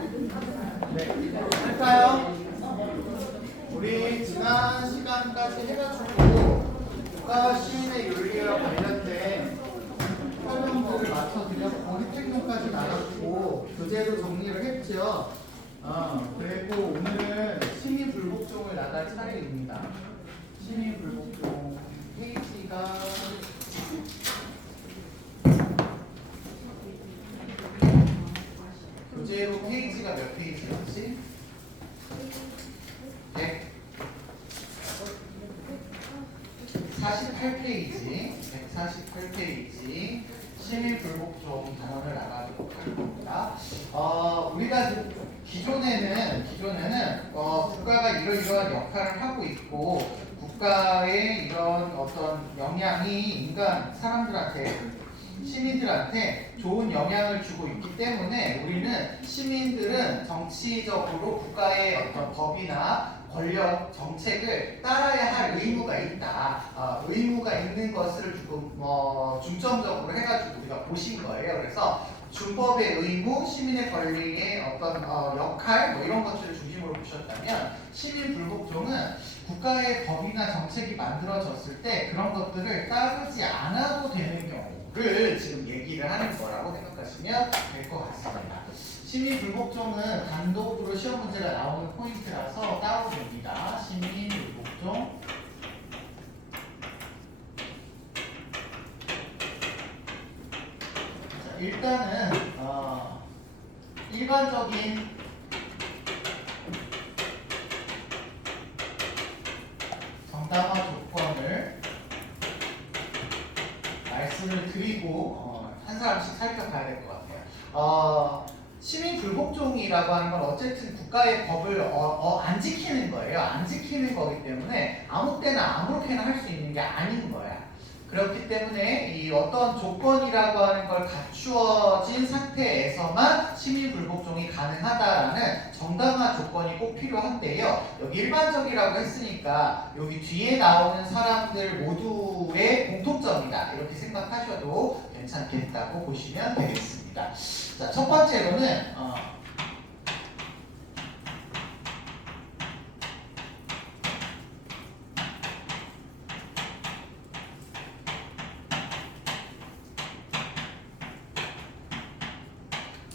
네, 할까요? 우리 지난 시간까지 해가지고 국가 시민의 윤리와 관련된 설명들을 맞춰드렸고 혜택론까지 나눴고 교재도 정리를 했죠. 그리고 오늘은 시민불복종을 나갈 차례입니다. 시민불복종 페이지가 교재로 페이지가 몇 페이지였지? 148페이지 148페이지 시민불복종 단원을 나가도록 할 겁니다. 우리가 기존에는 국가가 이러이러한 역할을 하고 있고 국가의 이런 어떤 영향이 인간 사람들한테 시민들한테 좋은 영향을 주고 있기 때문에 우리는 시민들은 정치적으로 국가의 어떤 법이나 권력 정책을 따라야 할 의무가 있다. 의무가 있는 것을 조금 중점적으로 해가지고 우리가 보신 거예요. 그래서 준법의 의무, 시민의 권리의 어떤 역할 뭐 이런 것들을 중심으로 보셨다면 시민불복종은 국가의 법이나 정책이 만들어졌을 때 그런 것들을 따르지 않아도 되는 경우를 지금 얘기를 하는 거라고 생각하시면 될 것 같습니다. 시민불복종은 단독으로 시험 문제가 나오는 포인트라서 따로 됩니다. 시민불복종. 자, 일단은 일반적인 정당화 조건을 말씀을 드리고 한 사람씩 살펴봐야 될 것 같아요. 시민불복종이라고 하는 건 어쨌든 국가의 법을 안 지키는 거예요. 안 지키는 거기 때문에 아무 때나 아무렇게나 할 수 있는 게 아닌 거야. 그렇기 때문에 이 어떤 조건이라고 하는 걸 갖추어진 상태에서만 시민불복종이 가능하다라는 정당화 조건이 꼭 필요한데요. 여기 일반적이라고 했으니까 여기 뒤에 나오는 사람들 모두의 공통점이다. 이렇게 생각하셔도 괜찮겠다고 보시면 되겠습니다. 자, 첫 번째로는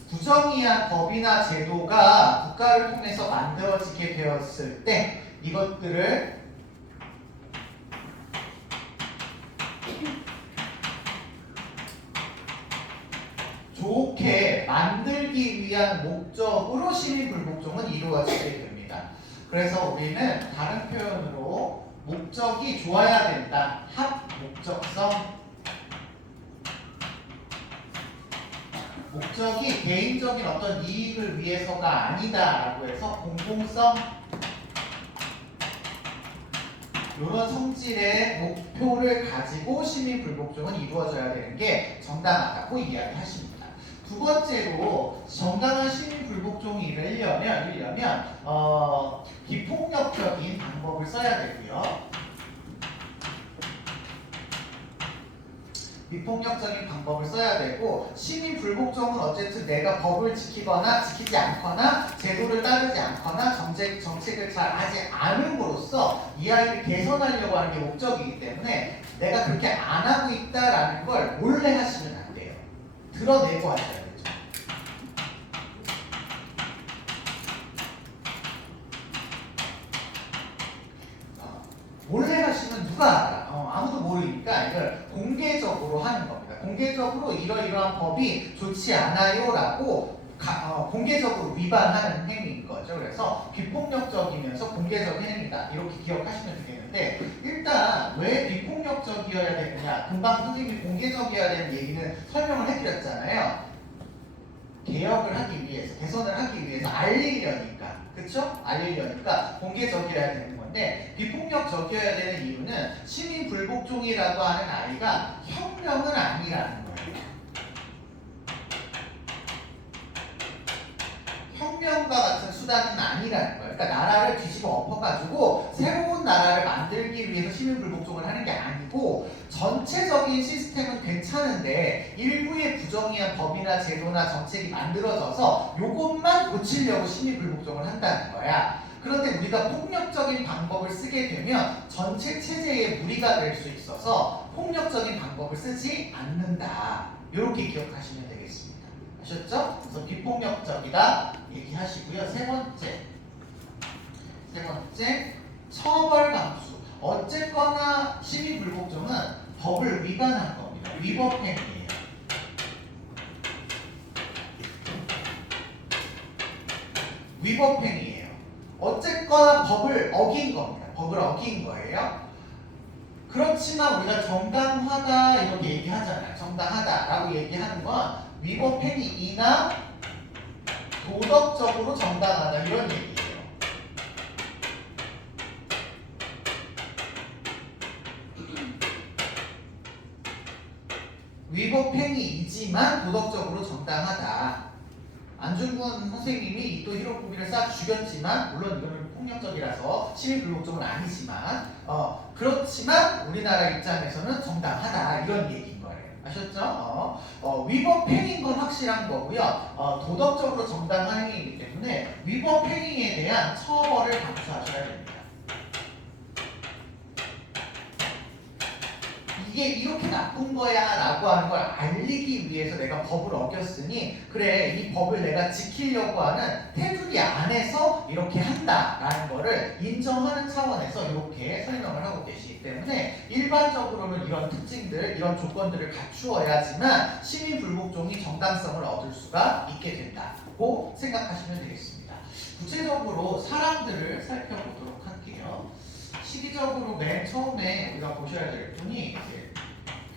부정의한 법이나 제도가 국가를 통해서 만들어지게 되었을 때 이것들을 좋게 만들기 위한 목적으로 시민불복종은 이루어지게 됩니다. 그래서 우리는 다른 표현으로 목적이 좋아야 된다. 합목적성. 목적이 개인적인 어떤 이익을 위해서가 아니다라고 해서 공공성. 이런 성질의 목표를 가지고 시민불복종은 이루어져야 되는 게 정당하다고 이야기하십니다. 두 번째로 정당한 시민불복종이 이루려면 비폭력적인 방법을 써야 되고요. 비폭력적인 방법을 써야 되고 시민불복종은 어쨌든 내가 법을 지키거나 지키지 않거나 제도를 따르지 않거나 정책을 잘 하지 않음으로써 이 아이를 개선하려고 하는 게 목적이기 때문에 내가 그렇게 안 하고 있다라는 걸 몰래 하시면 안 돼요. 드러내고 하셔야 되죠. 몰래 하시면 누가 알아? 아무도 모르니까 이걸 공개적으로 하는 겁니다. 공개적으로 이러이러한 법이 좋지 않아요라고 공개적으로 위반하는 행위인 거죠. 그래서 비폭력적이면서 공개적인 행위다. 이렇게 기억하시면 되겠는데 일단 왜 비폭력적이어야 되느냐? 금방 선생님이 공개적이어야 되는 얘기는 설명을 해드렸잖아요. 개혁을 하기 위해서, 개선을 하기 위해서 알리려니까, 그쵸? 알리려니까 공개적이어야 되는 건데 비폭력적이어야 되는 이유는 시민불복종이라고 하는 아이가 혁명은 아니라는 거예요. 혁명 혁명과 같은 수단은 아니라는 거예요. 그러니까 나라를 뒤집어 엎어가지고 새로운 나라를 만들기 위해서 시민불복종을 하는 게 아니고 전체적인 시스템은 괜찮은데 일부의 부정의한 법이나 제도나 정책이 만들어져서 요것만 고치려고 시민불복종을 한다는 거야. 그런데 우리가 폭력적인 방법을 쓰게 되면 전체 체제에 무리가 될 수 있어서 폭력적인 방법을 쓰지 않는다. 이렇게 기억하시면 되겠습니다. 아셨죠? 그래서 비폭력적이다 얘기하시고요. 세 번째 처벌 감수. 어쨌거나 시민불복종은 법을 위반한 겁니다. 위법행위예요. 위법행위예요. 어쨌거나 법을 어긴 겁니다. 법을 어긴 거예요. 그렇지만 우리가 정당하다 이렇게 얘기하잖아요. 정당하다라고 얘기하는 건 위법행위이나 도덕적으로 정당하다 이런 얘기예요. 위법행위이지만 도덕적으로 정당하다. 안중근 선생님이 또 히로부미를 싹 죽였지만 물론 이거는 폭력적이라서 시민불복종은 아니지만 그렇지만 우리나라 입장에서는 정당하다 이런 얘기인 거예요. 아셨죠? 위법행위인 건 확실한 거고요. 도덕적으로 정당한 행위이기 때문에 위법행위에 대한 처벌을 감수하셔야 됩니다. 이게 이렇게 나쁜 거야 라고 하는 걸 알리기 위해서 내가 법을 어겼으니 그래 이 법을 내가 지키려고 하는 테두리 안에서 이렇게 한다 라는 거를 인정하는 차원에서 이렇게 설명을 하고 계시기 때문에 일반적으로는 이런 특징들 이런 조건들을 갖추어야지만 시민불복종이 정당성을 얻을 수가 있게 된다고 생각하시면 되겠습니다. 구체적으로 사람들을 살펴보도록 할게요. 시기적으로 맨 처음에 우리가 보셔야 될 분이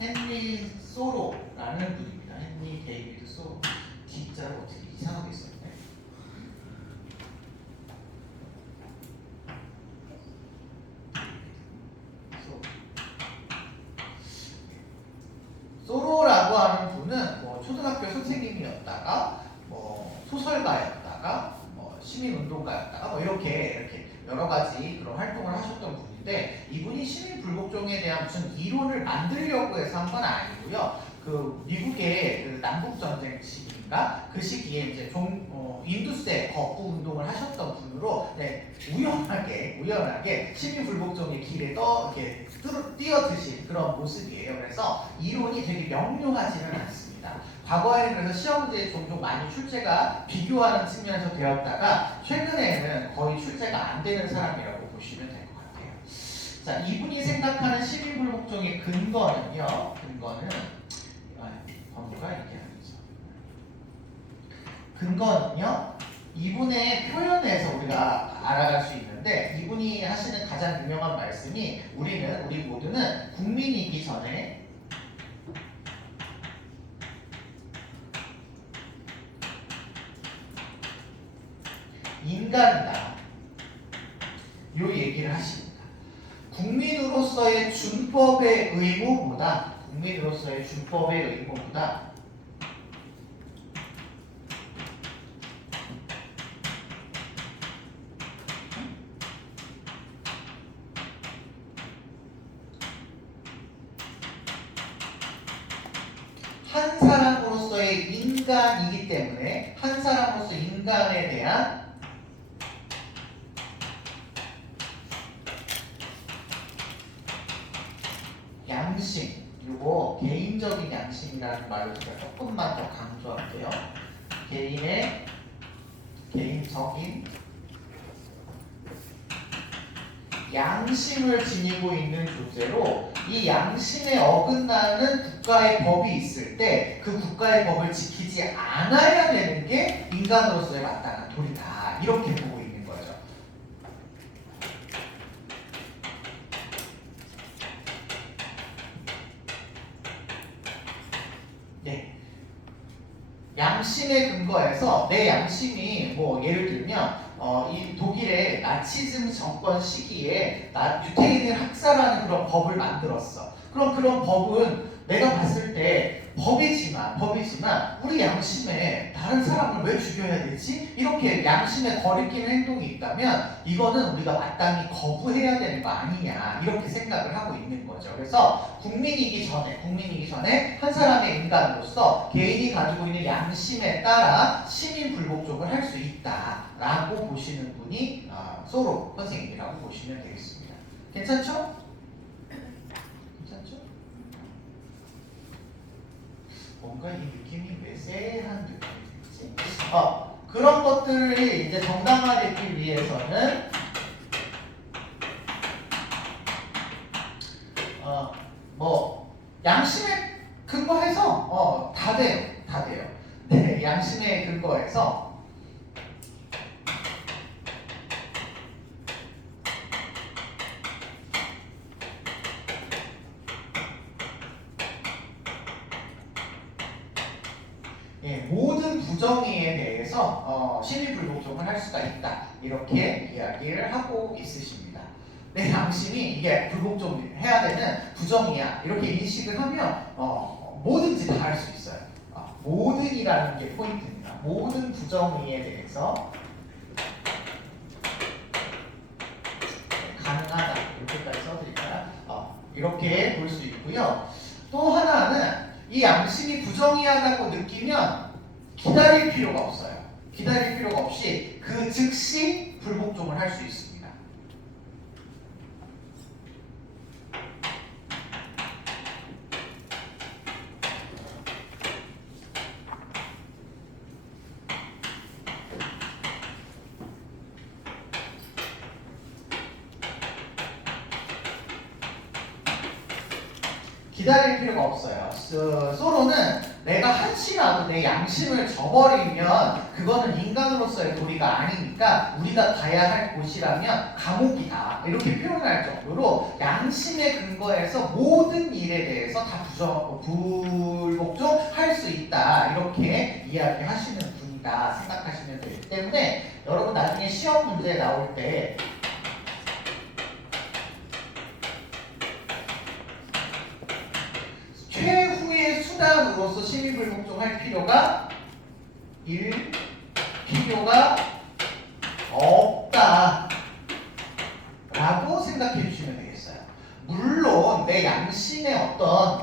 헨리 소로라는 분입니다. 헨리 데이비드 소로. D자를 어떻게 이상하게 썼네. 소로라고 하는 분은 뭐 초등학교 선생님이었다가 뭐 소설가였다가 뭐 시민운동가였다가 뭐 이렇게 여러 가지 그런 활동을 하셨던 분인데 이분이 시민불복종에 대한 무슨 이론을 만들려고 해서 한 건 아니고요. 그 미국의 그 남북전쟁 시기인가 그 시기에 이제 인두세 거부 운동을 하셨던 분으로 우연하게 시민불복종의 길에 이렇게 뛰어드신 그런 모습이에요. 그래서 이론이 되게 명료하지는 않습니다. 과거에는 그래서 시험 문제에 종종 많이 출제가 비교하는 측면에서 되었다가 최근에는 거의 출제가 안 되는 사람이라고 보시면 될 것 같아요. 자, 이분이 생각하는 시민불복종의 근거는요. 번호가 이게 아니죠. 근거는요. 이분의 표현에서 우리가 알아갈 수 있는데 이분이 하시는 가장 유명한 말씀이 우리 모두는 국민이기 전에 인간이다. 요 얘기를 하십니다. 국민으로서의 준법의 의무보다 한 사람으로서의 인간이기 때문에 한 사람으로서 인간에 대한 양심, 요거 개인적인 양심이라는 말로 제가 조금만 더 강조할게요. 개인적인 양심을 지니고 있는 존재로 이 양심에 어긋나는 국가의 법이 있을 때 그 국가의 법을 지키지 않아야 되는 게 인간으로서의 마땅한 도리다. 이렇게 보고 있는 거죠. 네. 양심의 근거에서 내 양심이 뭐 예를 들면 이 독일의 나치즘 정권 시기에 유태인을 학살하는 그런 법을 만들었어. 그럼 그런 법은 내가 봤을 때 법이지만 우리 양심에 다른 사람을 왜 죽여야 되지? 이렇게 양심에 거리끼는 행동이 있다면 이거는 우리가 마땅히 거부해야 되는 거 아니냐 이렇게 생각을 하고 있는 거죠. 그래서 국민이기 전에 한 사람의 인간으로서 개인이 가지고 있는 양심에 따라 시민 불복종을 할 수 있다라고 보시는 분이 소로 선생님이라고 보시면 되겠습니다. 괜찮죠? 뭔가 이 느낌이 왜 쎄한 느낌이 들지? 그런 것들이 이제 정당화되기 위해서는 뭐 양심에 근거해서 다 돼요. 네, 양심에 근거해서 모든 부정의에 대해서 시민 불복종을 할 수가 있다 이렇게 이야기를 하고 있으십니다. 내 양심이 이게 불복종 해야 되는 부정이야 이렇게 인식을 하면 뭐든지 다 할 수 있어요. 모든이라는 게 포인트입니다. 모든 부정의에 대해서 가능하다 이렇게까지 써드릴까요? 이렇게 볼 수 있고요. 또 하나는 이 양심이 부정의하다고 느끼면 기다릴 필요가 없어요. 기다릴 필요가 없이 그 즉시 불복종을 할 수 있습니다. 기다릴 필요가 없어요. 소로는 내가 한시라도 내 양심을 저버리면 그거는 인간으로서의 도리가 아니니까 우리가 가야 할 곳이라면 감옥이다 이렇게 표현할 정도로 양심의 근거에서 모든 일에 대해서 다 불복종할 수 있다 이렇게 이야기하시는 분이다 생각하시면 되기 때문에 여러분 나중에 시험 문제 나올 때 최후의 수단으로서 시민불복종할 필요가 없다 라고 생각해 주시면 되겠어요. 물론 내 양심의 어떤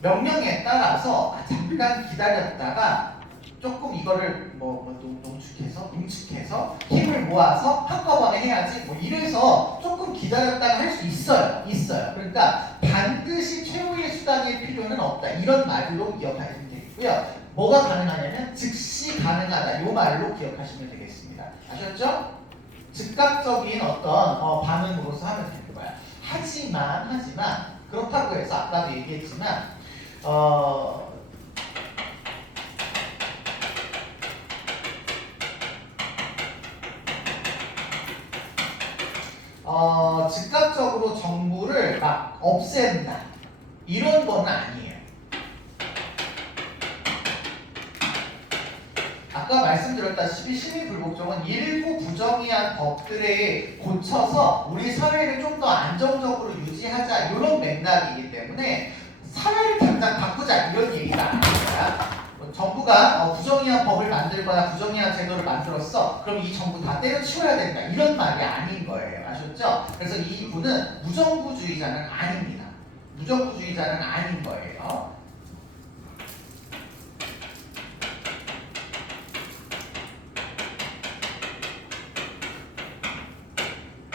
명령에 따라서 잠깐 기다렸다가 조금 이거를 농축해서 힘을 모아서 한꺼번에 해야지 뭐 이래서 조금 기다렸다가 할 수 있어요. 그러니까 반드시 최후의 수단일 필요는 없다. 이런 말로 기억하시면 되겠고요. 뭐가 가능하냐면 즉시 가능하다. 이 말로 기억하시면 되겠습니다. 아셨죠? 즉각적인 어떤 반응으로서 하면 되는 거야. 하지만 그렇다고 해서 아까도 얘기했지만 즉각적으로 정부를 막 없앤다 이런 건 아니에요. 아까 말씀드렸다시피 시민불복종은 일부 부정의한 법들에 고쳐서 우리 사회를 좀 더 안정적으로 유지하자 이런 맥락이기 때문에 사회를 당장 바꾸자 이런 얘기가 아닙니다. 정부가 부정의한 법을 만들거나 부정의한 제도를 만들었어. 그럼 이 정부 다 때려치워야 된다. 이런 말이 아닌 거예요. 아셨죠? 그래서 이 분은 무정부주의자는 아닙니다. 무정부주의자는 아닌 거예요.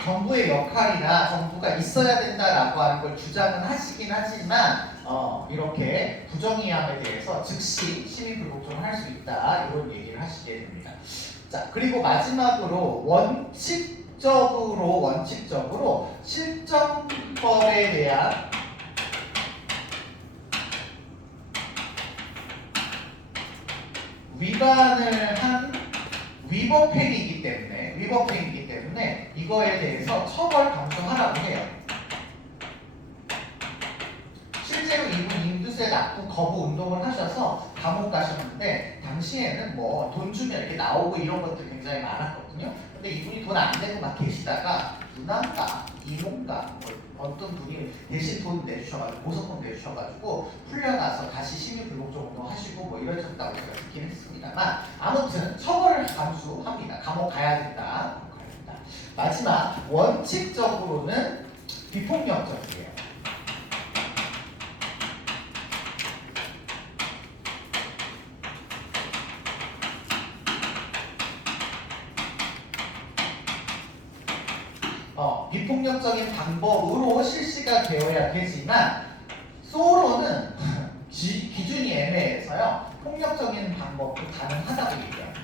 정부의 역할이나 정부가 있어야 된다라고 하는 걸 주장은 하시긴 하지만 이렇게 부정의함에 대해서 즉시 시민불복종을 할 수 있다 이런 얘기를 하시게 됩니다. 자 그리고 마지막으로 원칙적으로 실정법에 대한 위반을 한 위법행위이기 때문에 이거에 대해서 처벌 강조하라고 해요. 실제로 이분 인두세 납부 거부 운동을 하셔서 감옥 가셨는데 당시에는 뭐 돈 주면 이렇게 나오고 이런 것들이 굉장히 많았거든요. 근데 이분이 돈 안 내고 막 계시다가 누나가, 이모가 어떤 분이 대신 돈 내주셔가지고 보석금 내주셔가지고 풀려나서 다시 시민불복종 운동하시고 뭐 이러셨다고 제가 듣긴 했습니다만 아무튼 처벌을 감수합니다. 감옥 가야 된다. 마지막 원칙적으로는 비폭력적이에요. 비폭력적인 방법으로 실시가 되어야 되지만 소로는 기준이 애매해서요. 폭력적인 방법도 가능하다고 얘기합니다.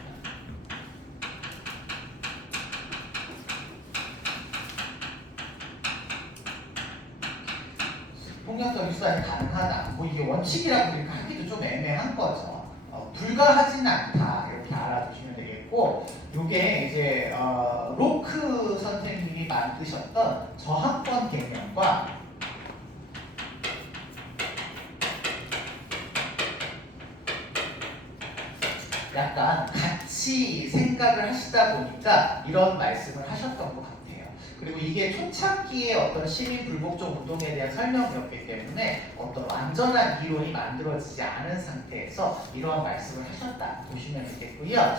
폭력적인 수단이 가능하다. 뭐 이게 원칙이라고 이렇게 하기도 좀 애매한 거죠. 불가하진 않다 이렇게 알아두시면 되겠고, 이게 이제 로크 선생님이 만드셨던 저항권 개념과 약간 같이 생각을 하시다 보니까 이런 말씀을 하셨던 것 같아요. 그리고 이게 초창기의 어떤 시민 불복종 운동에 대한 설명이었기 때문에 어떤 완전한 이론이 만들어지지 않은 상태에서 이러한 말씀을 하셨다 보시면 되겠고요.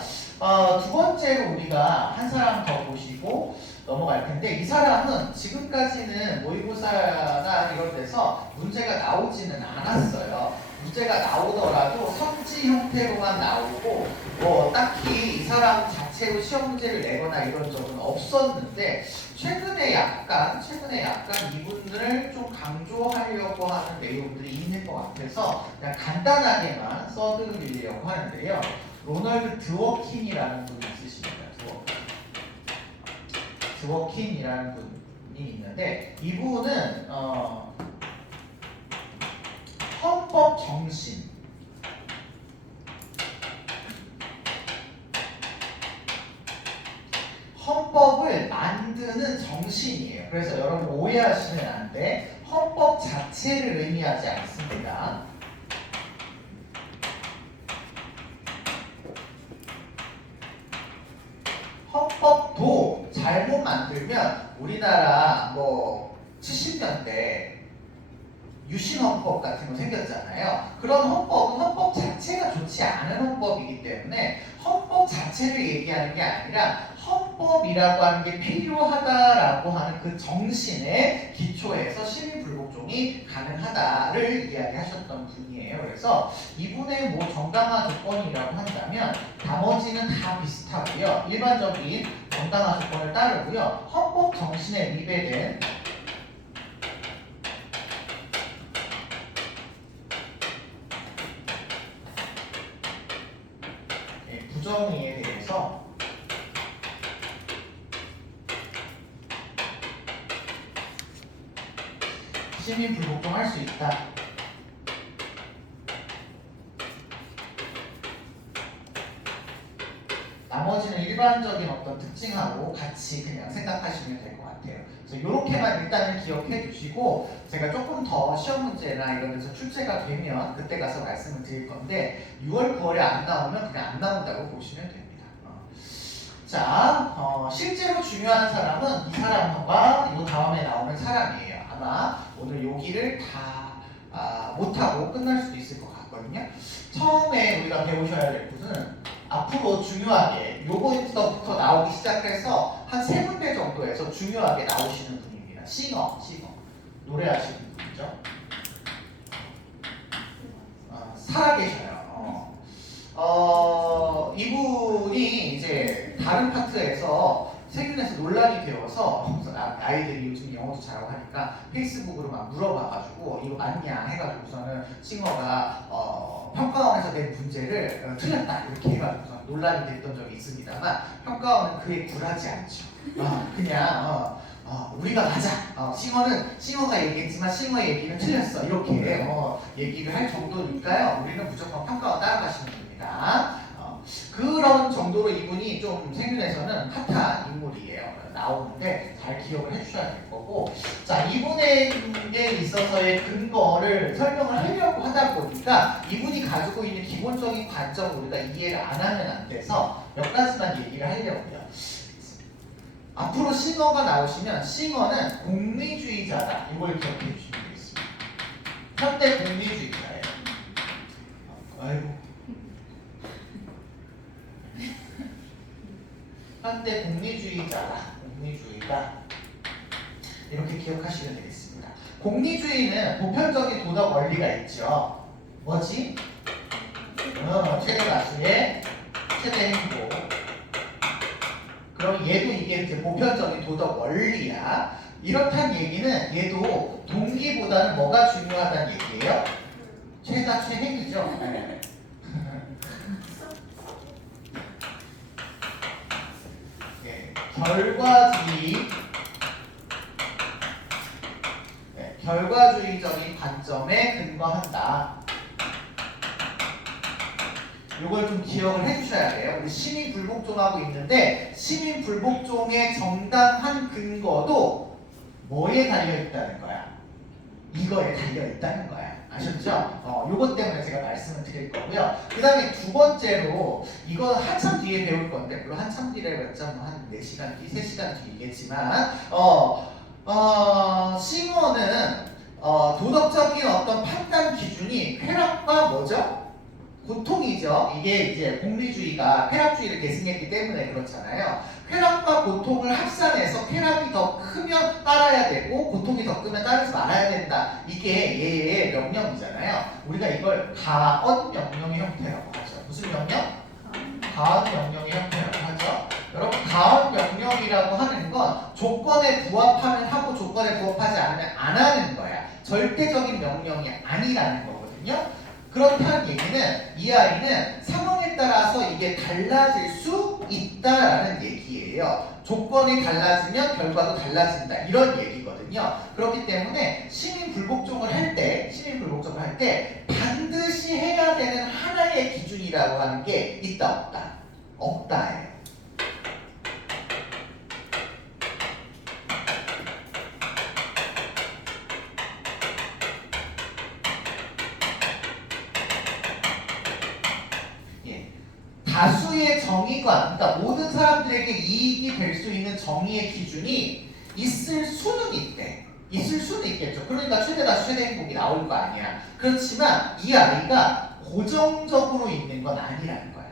두 번째로 우리가 한 사람 더 보시고 넘어갈 텐데, 이 사람은 지금까지는 모의고사나 이런 데서 문제가 나오지는 않았어요. 문제가 나오더라도 성지 형태로만 나오고 뭐 딱히 이 사람 자체로 시험 문제를 내거나 이런 적은 없었는데, 최근에 약간 이분들을 좀 강조하려고 하는 내용들이 있는 것 같아서 그냥 간단하게만 써드리려고 하는데요. 로널드 드워킨이라는 분이 있으십니다. 드워킨이라는 분이 있는데, 이분은 헌법 정신, 헌법을 만드는 정신이에요. 그래서 여러분 오해하시면 안 돼. 헌법 자체를 의미하지 않습니다. 헌법도 잘못 만들면 우리나라 뭐 70년대 유신헌법 같은 거 생겼잖아요. 그런 헌법은 헌법 자체가 좋지 않은 헌법이기 때문에 헌법 자체를 얘기하는 게 아니라 헌법이라고 하는 게 필요하다라고 하는 그 정신의 기초에서 시민불복종이 가능하다를 이야기하셨던 분이에요. 그래서 이분의 뭐 정당화 조건이라고 한다면 나머지는 다 비슷하고요. 일반적인 정당화 조건을 따르고요. 헌법 정신에 위배된 부정의에 대해서 시민불복종 할 수 있다. 나머지는 일반적인 어떤 특징하고 같이 그냥 생각하시면 될 것 같아요. 그래서 이렇게만 일단은 기억해 주시고, 제가 조금 더 시험 문제나 이런 데서 출제가 되면 그때 가서 말씀을 드릴 건데 6월 9월에 안 나오면 그냥 안 나온다고 보시면 됩니다. 자, 실제로 중요한 사람은 이 사람과 이 다음에 나오는 사람이에요. 아마 오늘 여기를 다 못하고 끝날 수도 있을 것 같거든요. 처음에 우리가 배우셔야 될 것은 앞으로 중요하게 요거부터 나오기 시작해서 한 3군데 정도에서 중요하게 나오시는 분입니다. 싱어 노래하시는 분이죠. 살아계셔요. 이분이 이제 다른 파트에서 세균에서 논란이 되어서 아이들이 요즘 영어도 잘하고 하니까 페이스북으로 막 물어봐가지고 이거 맞냐 해가지고서는 싱어가 평가원에서 낸 문제를 틀렸다 이렇게 해가지고 논란이 됐던 적이 있습니다만, 평가원은 그에 굴하지 않죠. 그냥 우리가 맞아. 싱어가 얘기했지만 싱어의 얘기는 틀렸어. 이렇게 얘기를 할 정도니까요. 우리는 무조건 평가원 따라가시면 됩니다. 그런 정도로 이분이 좀 세균에서는 핫한 인물이에요. 나오는데 잘 기억을 해주셔야 될 거고, 자, 이분에게 있어서의 근거를 설명을 하려고 하다 보니까 이분이 가지고 있는 기본적인 관점을 우리가 이해를 안 하면 안 돼서 몇 가지만 얘기를 하려고요. 앞으로 싱어가 나오시면 싱어는 공리주의자다. 이걸 기억해 주시면 되겠습니다. 현대 공리주의자예요. 아이고. 현대 공리주의자다. 공리주의다. 이렇게 기억하시면 되겠습니다. 공리주의는 보편적인 도덕 원리가 있죠. 뭐지? 최대 다수의 최대 행복. 그럼 얘도 이게 이제 보편적인 도덕 원리야. 이렇단 얘기는 얘도 동기보다는 뭐가 중요하다는 얘기예요? 최다 최행이죠. 네, 결과주의적인 관점에 근거한다. 이걸 좀 기억을 해주셔야 돼요. 우리 시민불복종하고 있는데 시민불복종의 정당한 근거도 뭐에 달려있다는 거야? 이거에 달려있다는 거야. 아셨죠? 요것 때문에 제가 말씀을 드릴 거고요. 그 다음에 두 번째로 이거 한참 뒤에 배울 건데 물론 한참 뒤래 봤자 한 4시간 뒤, 3시간 뒤겠지만 싱어는 도덕적인 어떤 판단 기준이 쾌락과 뭐죠? 고통이죠. 이게 이제 공리주의가 쾌락주의를 계승했기 때문에 그렇잖아요. 쾌락과 고통을 합산해서 쾌락이 더 크면 따라야 되고 고통이 더 크면 따르지 말아야 된다. 이게 얘의 명령이잖아요. 우리가 이걸 가언 명령의 형태라고 하죠. 무슨 명령? 가언 명령의 형태라고 하죠. 여러분 가언 명령이라고 하는 건 조건에 부합하면 하고 조건에 부합하지 않으면 안 하는 거야. 절대적인 명령이 아니라는 거거든요. 그렇다는 얘기는 이 아이는 상황에 따라서 이게 달라질 수 있다라는 얘기예요. 조건이 달라지면 결과도 달라진다 이런 얘기거든요. 그렇기 때문에 시민불복종을 할 때 반드시 해야 되는 하나의 기준이라고 하는 게 있다 없다? 없다예요. 다수의 정의관, 그러니까 모든 사람들에게 이익이 될 수 있는 정의의 기준이 있을 수는 있대. 있을 수는 있겠죠. 그러니까 최대 다수 최대 행복이 나올 거 아니야. 그렇지만 이 아이가 고정적으로 있는 건 아니라는 거야.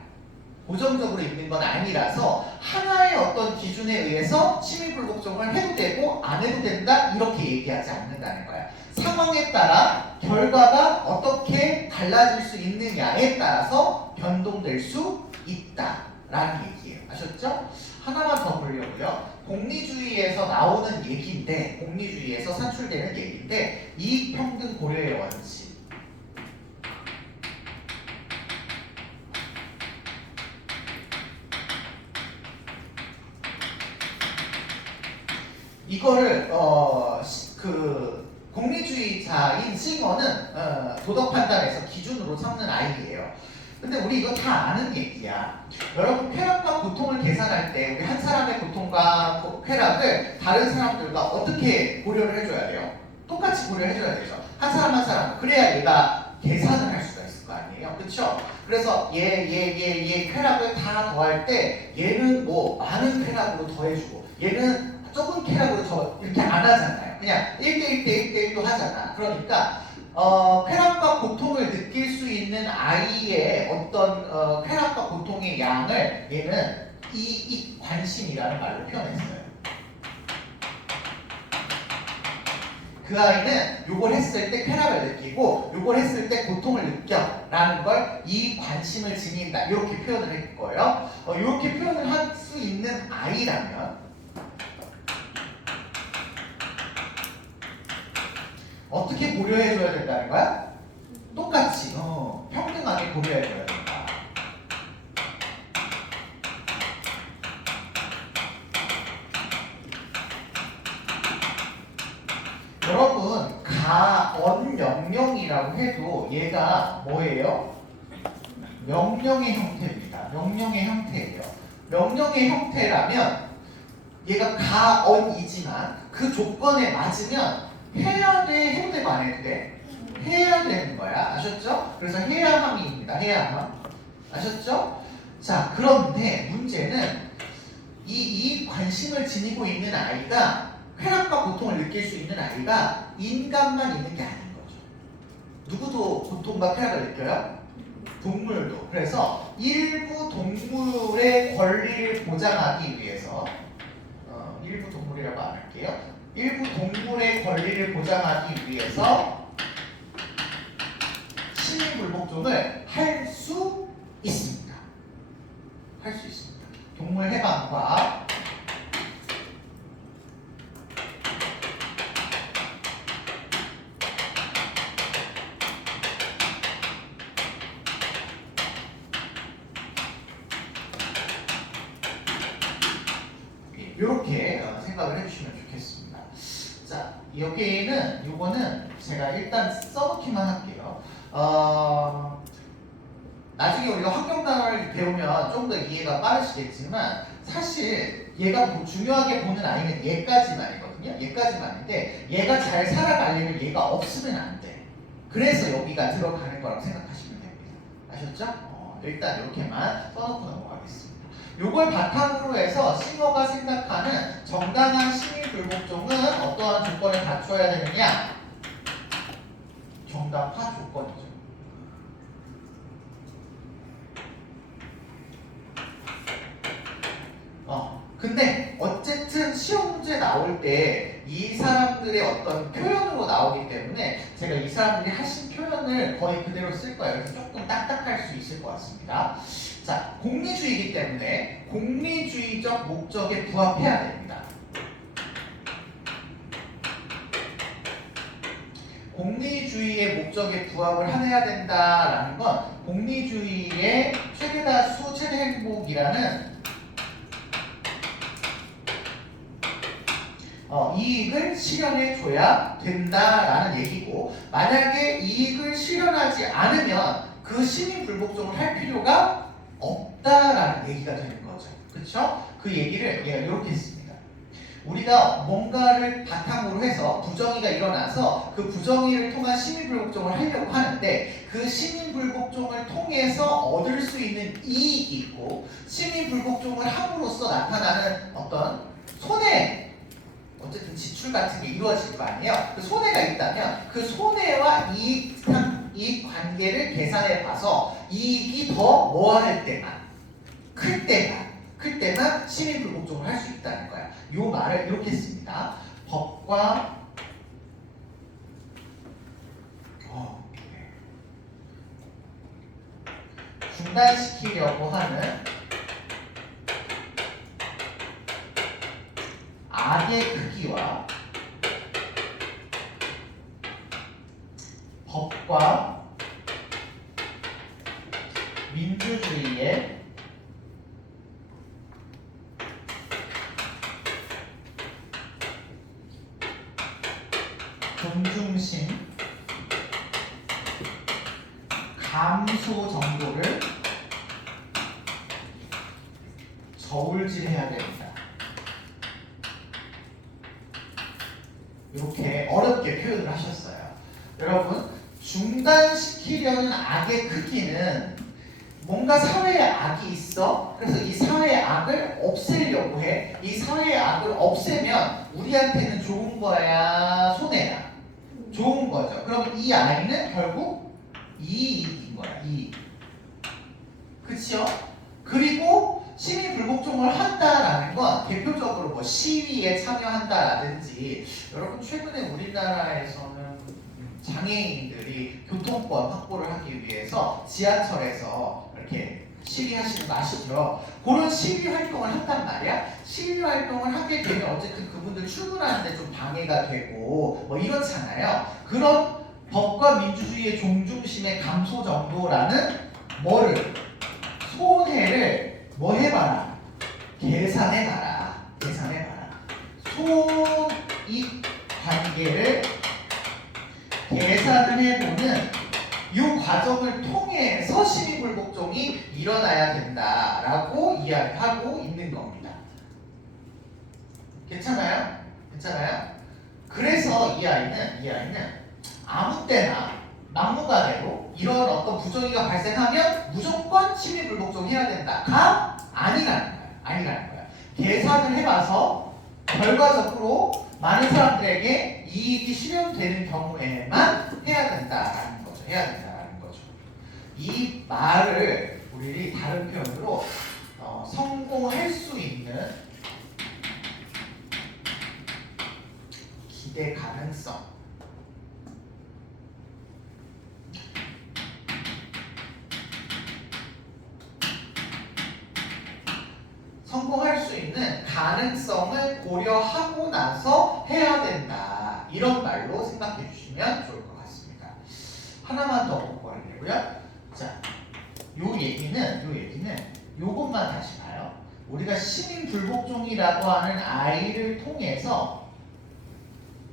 고정적으로 있는 건 아니라서 하나의 어떤 기준에 의해서 시민불복종을 해도 되고 안 해도 된다 이렇게 얘기하지 않는다는 거야. 상황에 따라 결과가 어떻게 달라질 수 있느냐에 따라서 변동될 수 있다라는 얘기예요. 아셨죠? 하나만 더 보려고요. 공리주의에서 나오는 얘기인데, 공리주의에서 산출되는 얘기인데, 이익평등 고려의 원칙. 이거를 공리주의자인 싱어는 도덕 판단에서 기준으로 삼는 아이예요. 근데 우리 이거 다 아는 얘기야. 여러분 쾌락과 고통을 계산할 때 우리 한 사람의 고통과 쾌락을 다른 사람들과 어떻게 고려를 해줘야 돼요? 똑같이 고려해줘야 되죠. 한 사람 한 사람. 그래야 얘가 계산을 할 수가 있을 거 아니에요. 그렇죠? 그래서 얘 쾌락을 다 더할 때 얘는 뭐 많은 쾌락으로 더해주고 얘는 조금 쾌락으로 더 이렇게 안 하잖아요. 그냥 1대1로 하잖아. 그러니까 쾌락과 고통을 느낄 수 있는 아이의 어떤 쾌락과 고통의 양을 얘는 이 관심이라는 말로 표현했어요. 그 아이는 요걸 했을 때 쾌락을 느끼고 요걸 했을 때 고통을 느껴라는 걸 이 관심을 지닌다 이렇게 표현을 했고요. 이렇게 표현을 할 수 있는 아이라면 어떻게 고려해줘야 된다는 거야? 똑같이 평등하게 고려해줘야 된다. 여러분 가언 명령이라고 해도 얘가 뭐예요? 명령의 형태입니다. 명령의 형태예요. 명령의 형태라면 얘가 가언이지만 그 조건에 맞으면 해야 돼, 해도 되고 안 해도 돼? 해야 되는 거야. 아셨죠? 그래서 해야함입니다. 해야함. 아셨죠? 자, 그런데 문제는 이 관심을 지니고 있는 아이가 쾌락과 고통을 느낄 수 있는 아이가 인간만 있는 게 아닌 거죠. 누구도 고통과 쾌락을 느껴요? 동물도. 그래서 일부 동물의 권리를 보장하기 위해서 일부 동물이라고 안 할게요. 일부 동물의 권리를 보장하기 위해서 시민불복종을 할 수 있습니다. 할 수 있습니다. 동물 해방과 이렇게 생각을 해주시면 좋겠습니다. 자, 여기에는 요거는 제가 일단 써놓기만 할게요. 나중에 우리가 환경 단어를 배우면 좀 더 이해가 빠르시겠지만 사실 얘가 중요하게 보는 아이는 얘까지만이거든요. 얘까지만인데 얘가 잘 살아가려면 얘가 없으면 안 돼. 그래서 여기가 들어가는 거라고 생각하시면 됩니다. 아셨죠? 일단 이렇게만 써놓고 넘어가겠습니다. 요걸 바탕으로 해서 싱어가 생각하는 정당한 시민불복종은 어떠한 조건을 갖춰야 되느냐? 정당화 조건이죠. 근데 어쨌든 시험 문제 나올 때 이 사람들의 어떤 표현으로 나오기 때문에 제가 이 사람들이 하신 표현을 거의 그대로 쓸 거예요. 그래서 조금 딱딱할 수 있을 것 같습니다. 자, 공리주의이기 때문에 공리주의적 목적에 부합해야 됩니다. 공리주의의 목적에 부합을 해야 된다라는 건 공리주의의 최대다수 최대 행복이라는 이익을 실현해 줘야 된다라는 얘기고, 만약에 이익을 실현하지 않으면 그 시민불복종을 할 필요가 없다라는 얘기가 되는 거죠. 그렇죠? 그 얘기를 얘가 이렇게 했습니다. 우리가 뭔가를 바탕으로 해서 부정의가 일어나서 그 부정의를 통한 시민불복종을 하려고 하는데 그 시민불복종을 통해서 얻을 수 있는 이익이 있고 시민불복종을 함으로써 나타나는 어떤 손해, 어쨌든 지출 같은 게 이루어질 거 아니에요. 그 손해가 있다면 그 손해와 이익 관계를 계산해 봐서 이익이 더 뭐 할 때만, 클 때만 시민불복종을 할 수 있다는 거야. 요 말을 이렇게 씁니다. 법과 중단시키려고 하는 악의 크기와 법과 민주주의의 존중심 감소 정도를 저울질해야 됩니다. 이렇게 어렵게 표현을 하셨어요. 여러분, 중단시키려는 악의 크기는 뭔가 사회에 악이 있어. 그래서 이 사회의 악을 없애려고 해. 이 사회의 악을 없애면 우리한테는 좋은 거야, 손해야? 좋은 거죠. 그럼 이 아이는 결국 이익인 거야, 이익. 그치요? 그리고 시민불복종을 한다라는 건 대표적으로 뭐 시위에 참여한다라든지, 여러분 최근에 우리나라에서는 장애인들이 교통권 확보를 하기 위해서 지하철에서 이렇게 시위하시는 거 아시죠? 그런 시위 활동을 한단 말이야. 시위 활동을 하게 되면 어쨌든 그분들 출근하는데 좀 방해가 되고 뭐 이렇잖아요. 그런 법과 민주주의의 존중심의 감소 정도라는 뭐를, 손해를 뭐 해봐라, 계산해봐라. 손익 관계를 계산을 해보는 이 과정을 통해서 시민불복종이 일어나야 된다라고 이야기하고 있는 겁니다. 괜찮아요? 그래서 이 아이는 아무 때나 막무가내로 이런 어떤 부정의가 발생하면 무조건 시민불복종 해야 된다가 아니라는 거야. 계산을 해봐서 결과적으로 많은 사람들에게 이익이 실현되는 경우에만 해야 된다라는 거죠. 해야 된다라는 거죠. 이 말을 우리 다른 표현으로 성공할 수 있는 기대 가능성. 성공할 수 있는 가능성을 고려하고 나서 해야 된다. 이런 말로 생각해 주시면 좋을 것 같습니다. 하나만 더 보고하려고요. 자, 요 얘기는 요것만 다시 봐요. 우리가 시민 불복종이라고 하는 아이를 통해서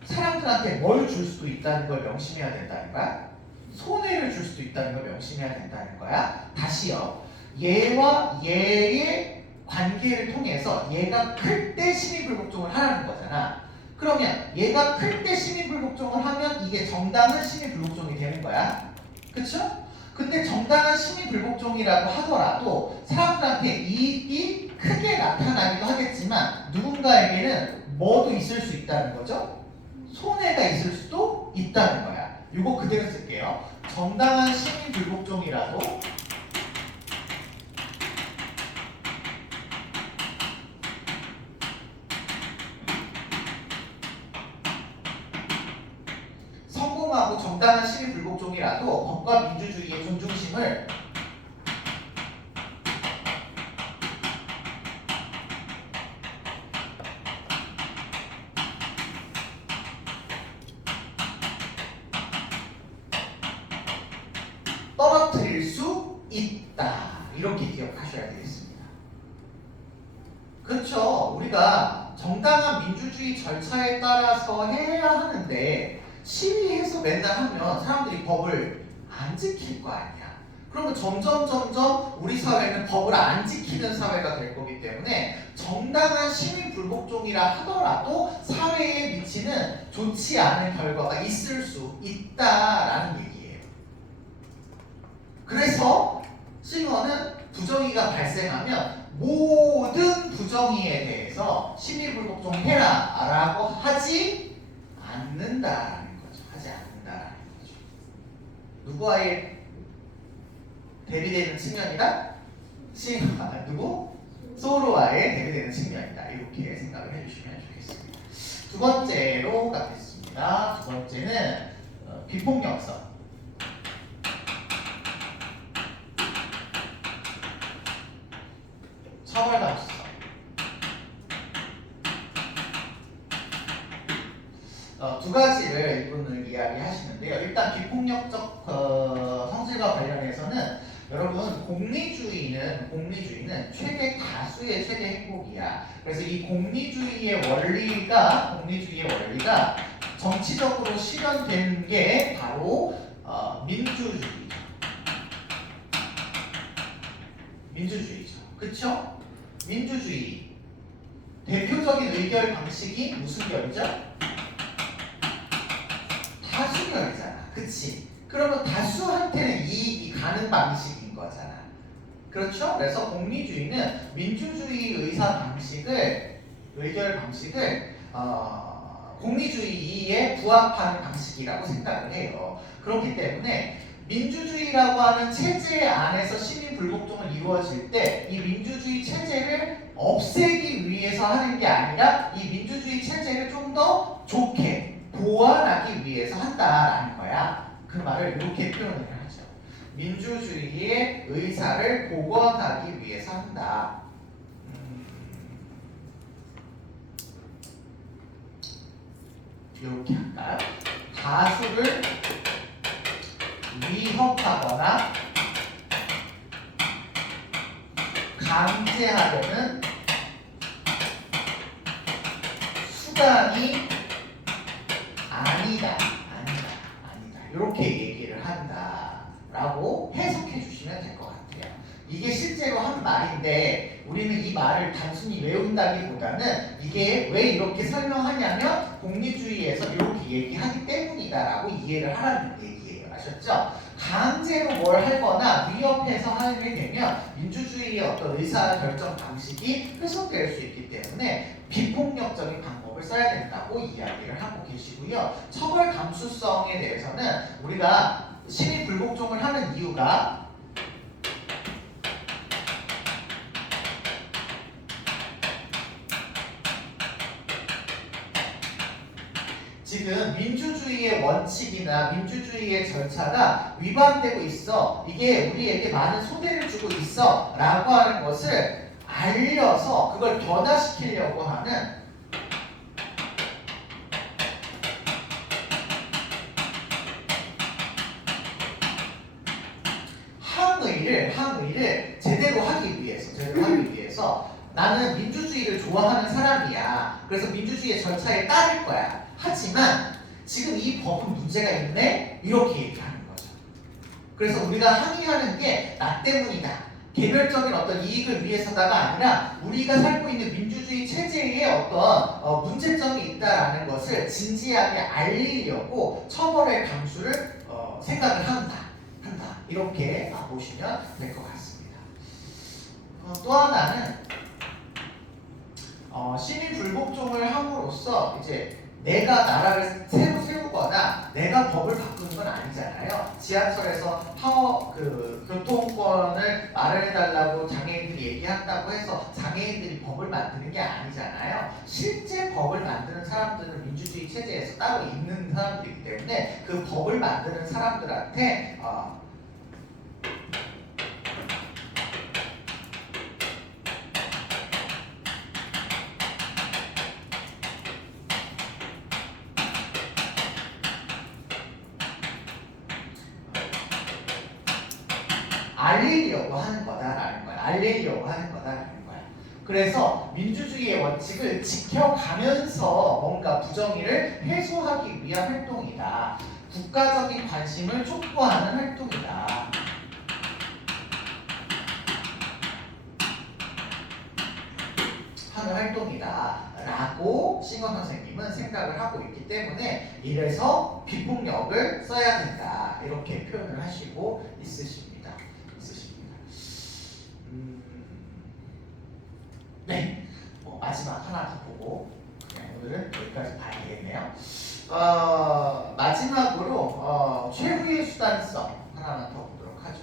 사람들한테 뭘 줄 수도 있다는 걸 명심해야 된다는 거야. 손해를 줄 수도 있다는 걸 명심해야 된다는 거야. 다시요. 얘와 얘의 관계를 통해서 얘가 클 때 시민불복종을 하라는 거잖아. 그러면 얘가 클 때 시민불복종을 하면 이게 정당한 시민불복종이 되는 거야. 그쵸? 근데 정당한 시민불복종이라고 하더라도 사람들한테 이익이 크게 나타나기도 하겠지만 누군가에게는 뭐도 있을 수 있다는 거죠? 손해가 있을 수도 있다는 거야. 이거 그대로 쓸게요. 정당한 시민불복종이라도 성공하고 정당한 시민불복종이라도 법과 민주주의의 존중심을 떨어뜨릴 수 있다. 이렇게 기억하셔야 되겠습니다. 그렇죠. 우리가 정당한 민주주의 절차에 따라서 해야 하는데 시위해서 맨날 하면 사람들이 법을 안 지킬 거 아니야. 그러면 점점 우리 사회는 법을 안 지키는 사회가 될 거기 때문에 정당한 시민 불복종이라 하더라도 사회에 미치는 좋지 않은 결과가 있을 수 있다라는 얘기예요. 그래서 싱어는 부정의가 발생하면 모든 부정의에 대해서 시민 불복종 해라 라고 하지 않는다라는 거죠. 하지 않는다라는 거죠. 누구와의 대비되는 측면이다? 누구? 소로와의 대비되는 측면이다. 이렇게 생각을 해주시면 좋겠습니다. 두 번째로 가겠습니다. 두 번째는 비폭력성. 처벌감수성. 두 가지를 이분을 이야기하시는데요. 일단 비폭력적 성질과 관련해서는 여러분 공리주의는 최대 다수의 최대 행복이야. 그래서 이 공리주의의 원리가 정치적으로 실현된 게 바로 민주주의죠. 그쵸? 민주주의 대표적인 의결 방식이 무슨 결이죠? 다수결이잖아. 그치? 그러면 다수한테는 이익이 가는 방식인 거잖아. 그렇죠? 그래서 공리주의는 민주주의 의결 방식을 공리주의에 부합하는 방식이라고 생각을 해요. 그렇기 때문에 민주주의라고 하는 체제 안에서 시민 불복종을 이루어질 때 이 민주주의 체제를 없애기 위해서 하는 게 아니라 이 민주주의 체제를 좀 더 좋게 보완하기 위해서 한다라는 거야. 그 말을 이렇게 표현을 하죠. 민주주의의 의사를 복원하기 위해서 한다. 이렇게 할까요? 다수를 위협하거나 강제하려는 수단이 아니다. 이렇게 얘기를 한다라고 해석해 주시면 될 것 같아요. 이게 실제로 한 말인데 우리는 이 말을 단순히 외운다기보다는 이게 왜 이렇게 설명하냐면 공리주의에서 이렇게 얘기하기 때문이다라고 이해를 하라는 얘기예요. 아셨죠? 강제로 뭘 하거나 위협해서 하게 되면 민주주의의 어떤 의사결정 방식이 훼손될 수 있기 때문에 비폭력적인 방법을 써야 된다고 이야기를 하고 계시고요. 처벌 감수성에 대해서는 우리가 시민 불복종을 하는 이유가 지금 민주주의의 원칙이나 민주주의의 절차가 위반되고 있어. 이게 우리에게 많은 손해를 주고 있어. 라고 하는 것을 알려서 그걸 변화시키려고 하는 항의를 제대로 하기 위해서 나는 민주주의를 좋아하는 사람이야. 그래서 민주주의의 절차에 따를 거야. 하지만 지금 이 법은 문제가 있네? 이렇게 얘기하는 거죠. 그래서 우리가 항의하는 게 나 때문이다. 개별적인 어떤 이익을 위해서다가 아니라 우리가 살고 있는 민주주의 체제에 어떤 문제점이 있다라는 것을 진지하게 알리려고 처벌의 감수를 생각을 한다. 이렇게 보시면 될 것 같습니다. 또 하나는 시민 불복종을 함으로써 이제 내가 나라를 새로 세우거나 내가 법을 바꾸는 건 아니잖아요. 지하철에서 교통권을 마련해달라고 장애인들이 얘기한다고 해서 장애인들이 법을 만드는 게 아니잖아요. 실제 법을 만드는 사람들은 민주주의 체제에서 따로 있는 사람들이기 때문에 그 법을 만드는 사람들한테 알리려고 하는 거다라는 거야. 그래서 민주주의의 원칙을 지켜가면서 뭔가 부정의를 해소하기 위한 활동이다. 국가적인 관심을 촉구하는 활동이다. 하는 활동이다라고 신건 선생님은 생각을 하고 있기 때문에 이래서 비폭력을 써야 된다. 이렇게 표현을 하시고 있으십니다. 네, 마지막 하나 더 보고 그냥 오늘은 여기까지 봐야 되겠네요. 마지막으로 최후의 수단성 하나만 더 보도록 하죠.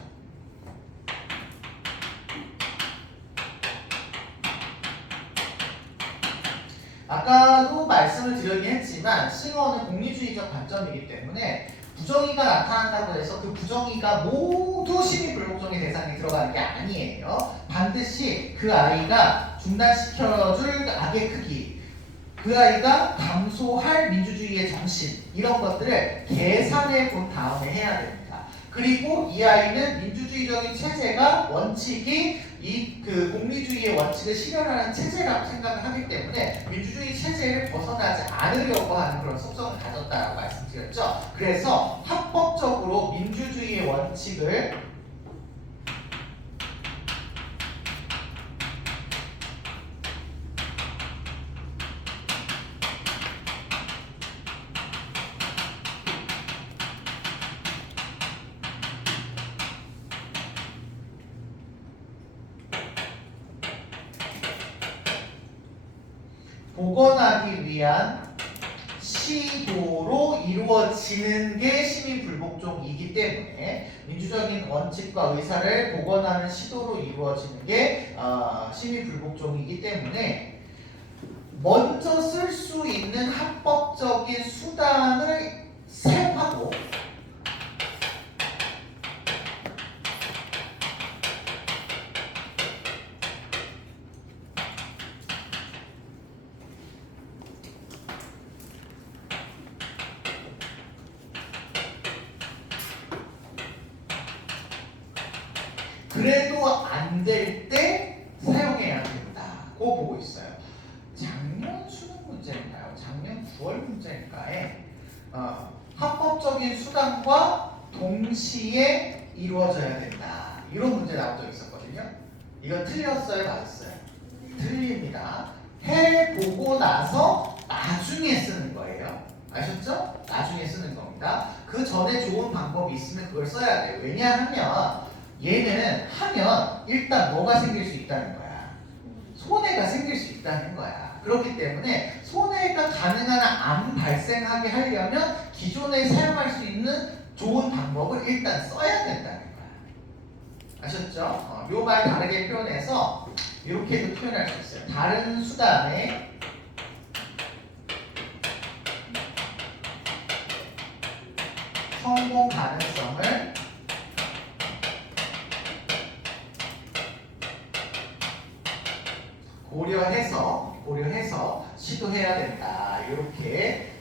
아까도 말씀을 드렸긴 했지만 싱어는 공리주의적 관점이기 때문에 부정의가 나타난다고 해서 그 부정의가 모두 시민 불복종의 대상에 들어가는 게 아니에요. 반드시 그 아이가 중단시켜줄 악의 크기, 그 아이가 감소할 민주주의의 정신, 이런 것들을 계산해 본 다음에 해야 됩니다. 그리고 이 아이는 민주주의적인 체제가 원칙이 그 공리주의의 원칙을 실현하는 체제라고 생각을 하기 때문에 민주주의 체제를 벗어나지 않으려고 하는 그런 속성을 가졌다라고 말씀드렸죠. 그래서 합법적으로 민주주의의 원칙을 복원하기 위한 시도로 이루어지는 게 시민 불복종이기 때문에 민주적인 원칙과 의사를 복원하는 시도로 이루어지는 게 시민 불복종이기 때문에 먼저 쓸 수 있는 합법적인 수단을 사용하고 그래도 안 될 때 사용해야 된다고 보고 있어요. 작년 수능 문제인가요? 작년 9월 문제인가에 합법적인 수단과 동시에 이루어져야 된다. 이런 문제 나온 적 있었거든요. 이거 틀렸어요? 맞았어요? 틀립니다. 해보고 나서 나중에 쓰는 거예요. 아셨죠? 나중에 쓰는 겁니다. 그 전에 좋은 방법이 있으면 그걸 써야 돼. 왜냐하면 얘는 하면 일단 뭐가 생길 수 있다는 거야. 손해가 생길 수 있다는 거야. 그렇기 때문에 손해가 가능한 한 안 발생하게 하려면 기존에 사용할 수 있는 좋은 방법을 일단 써야 된다는 거야. 아셨죠? 요 말 다르게 표현해서 이렇게도 표현할 수 있어요. 다른 수단의 성공 가능성을 고려해서 시도해야 된다. 이렇게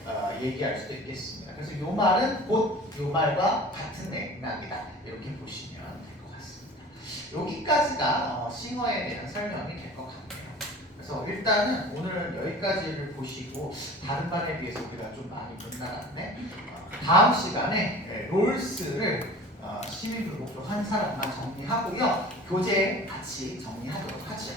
얘기할 수도 있겠습니다. 그래서 이 말은 곧 이 말과 같은 맥락이다. 이렇게 보시면 될 것 같습니다. 여기까지가 싱어에 대한 설명이 될 것 같네요. 그래서 일단은 오늘 여기까지를 보시고 다른 반에 비해서 우리가 좀 많이 못 나갔네. 다음 시간에 롤스를 시민불복종 한 사람만 정리하고요. 교재 같이 정리하도록 하죠.